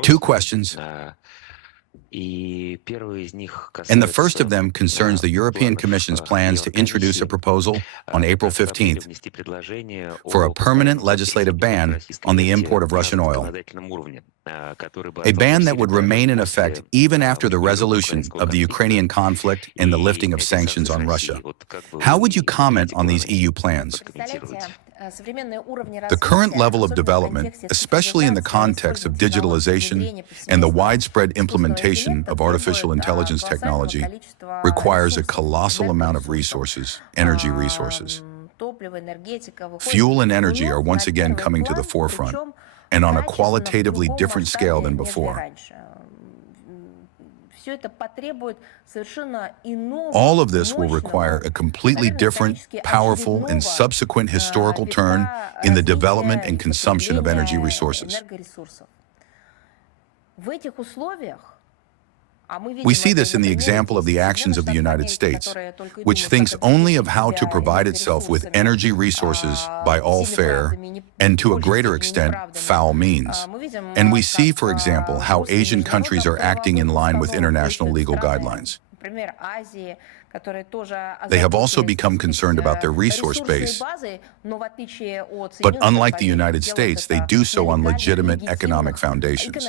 Two questions, and the first of them concerns the European Commission's plans to introduce a proposal on April 15th for a permanent legislative ban on the import of Russian oil, a ban that would remain in effect even after the resolution of the Ukrainian conflict and the lifting of sanctions on Russia. How would you comment on these EU plans? The current level of development, especially in the context of digitalization and the widespread implementation of artificial intelligence technology, requires a colossal amount of resources, energy resources. Fuel and energy are once again coming to the forefront, and on a qualitatively different scale than before. All of this will require a completely different, powerful, and subsequent historical turn in the development and consumption of energy resources. We see this in the example of the actions of the United States, which thinks only of how to provide itself with energy resources by all fair, and to a greater extent, foul means. And we see, for example, how Asian countries are acting in line with international legal guidelines. They have also become concerned about their resource base, but unlike the United States, they do so on legitimate economic foundations.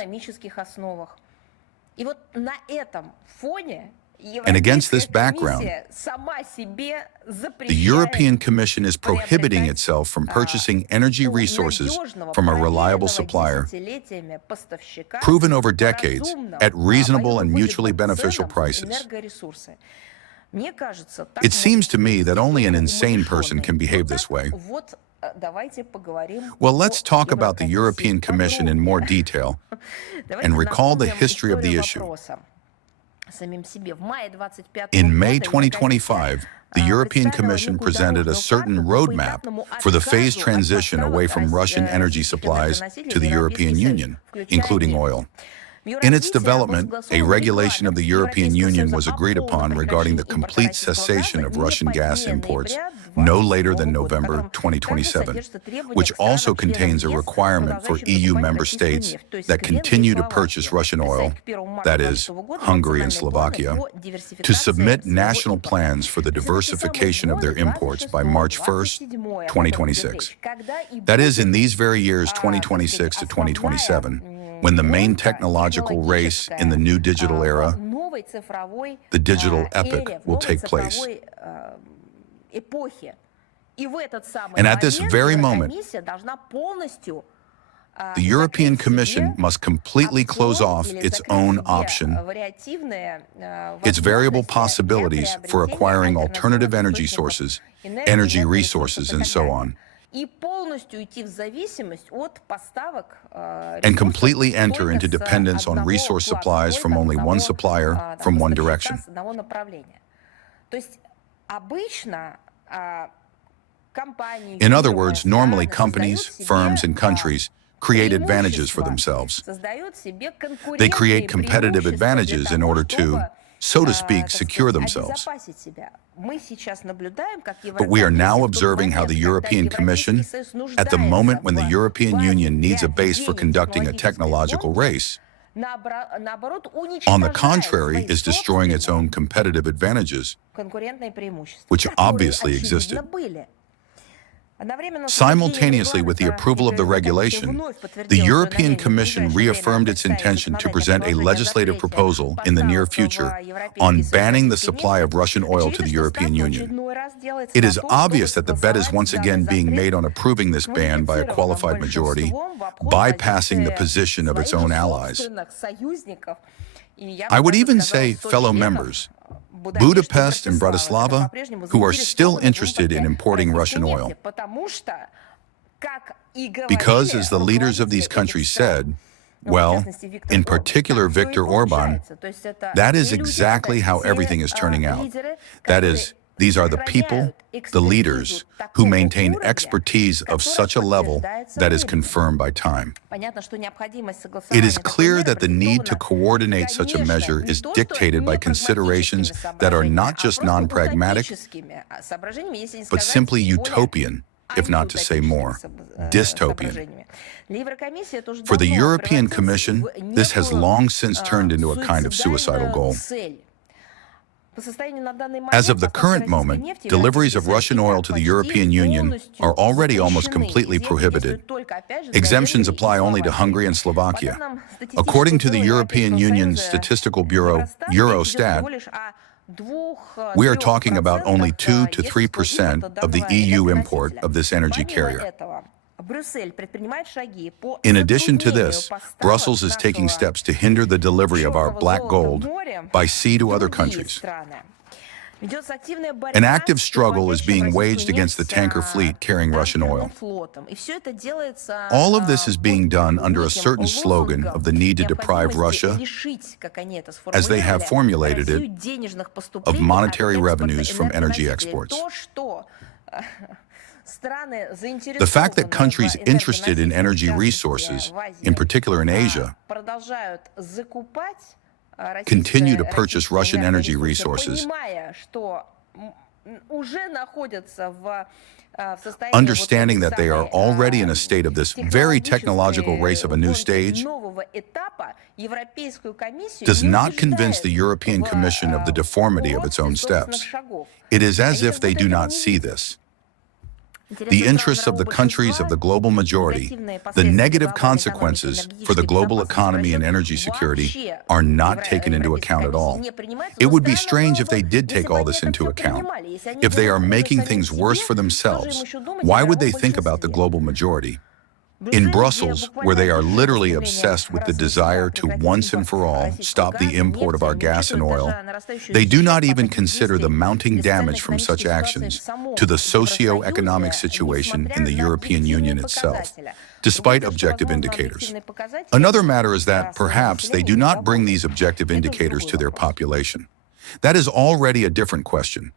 And against this background, the European Commission is prohibiting itself from purchasing energy resources from a reliable supplier, proven over decades at reasonable and mutually beneficial prices. It seems to me that only an insane person can behave this way. Well, let's talk about the European Commission in more detail and recall the history of the issue. In May 2025, the European Commission presented a certain roadmap for the phased transition away from Russian energy supplies to the European Union, including oil. In its development, a regulation of the European Union was agreed upon regarding the complete cessation of Russian gas imports no later than November 2027, which also contains a requirement for EU member states that continue to purchase Russian oil, that is, Hungary and Slovakia, to submit national plans for the diversification of their imports by March 1st, 2026. That is, in these very years 2026 to 2027, when the main technological race in the new digital era, the digital epoch, will take place. And at this very moment, the European Commission must completely close off its own option, its variable possibilities for acquiring alternative energy sources, energy resources, and so on, and completely enter into dependence on resource supplies from only one supplier from one direction. In other words, normally companies, firms, and countries create advantages for themselves. They create competitive advantages in order to, so to speak, secure themselves. But we are now observing how the European Commission, at the moment when the European Union needs a base for conducting a technological race, on the contrary, is destroying its own competitive advantages, which obviously existed. Simultaneously with the approval of the regulation, the European Commission reaffirmed its intention to present a legislative proposal in the near future on banning the supply of Russian oil to the European Union. It is obvious that the bet is once again being made on approving this ban by a qualified majority, bypassing the position of its own allies. I would even say fellow members, Budapest and Bratislava, who are still interested in importing Russian oil. Because, as the leaders of these countries said, well, in particular Viktor Orban, that is exactly how everything is turning out. That is, these are the people, the leaders, who maintain expertise of such a level that is confirmed by time. It is clear that the need to coordinate such a measure is dictated by considerations that are not just non-pragmatic, but simply utopian, if not to say more, dystopian. For the European Commission, this has long since turned into a kind of suicidal goal. As of the current moment, deliveries of Russian oil to the European Union are already almost completely prohibited. Exemptions apply only to Hungary and Slovakia. According to the European Union's Statistical Bureau, Eurostat, we are talking about only 2 to 3% of the EU import of this energy carrier. In addition to this, Brussels is taking steps to hinder the delivery of our black gold by sea to other countries. An active struggle is being waged against the tanker fleet carrying Russian oil. All of this is being done under a certain slogan of the need to deprive Russia, as they have formulated it, of monetary revenues from energy exports. The fact that countries interested in energy resources, in particular in Asia, continue to purchase Russian energy resources, understanding that they are already in a state of this very technological race of a new stage, does not convince the European Commission of the deformity of its own steps. It is as if they do not see this. The interests of the countries of the global majority, the negative consequences for the global economy and energy security are not taken into account at all. It would be strange if they did take all this into account. If they are making things worse for themselves, why would they think about the global majority? In Brussels, where they are literally obsessed with the desire to once and for all stop the import of our gas and oil, they do not even consider the mounting damage from such actions to the socio-economic situation in the European Union itself, despite objective indicators. Another matter is that perhaps they do not bring these objective indicators to their population. That is already a different question.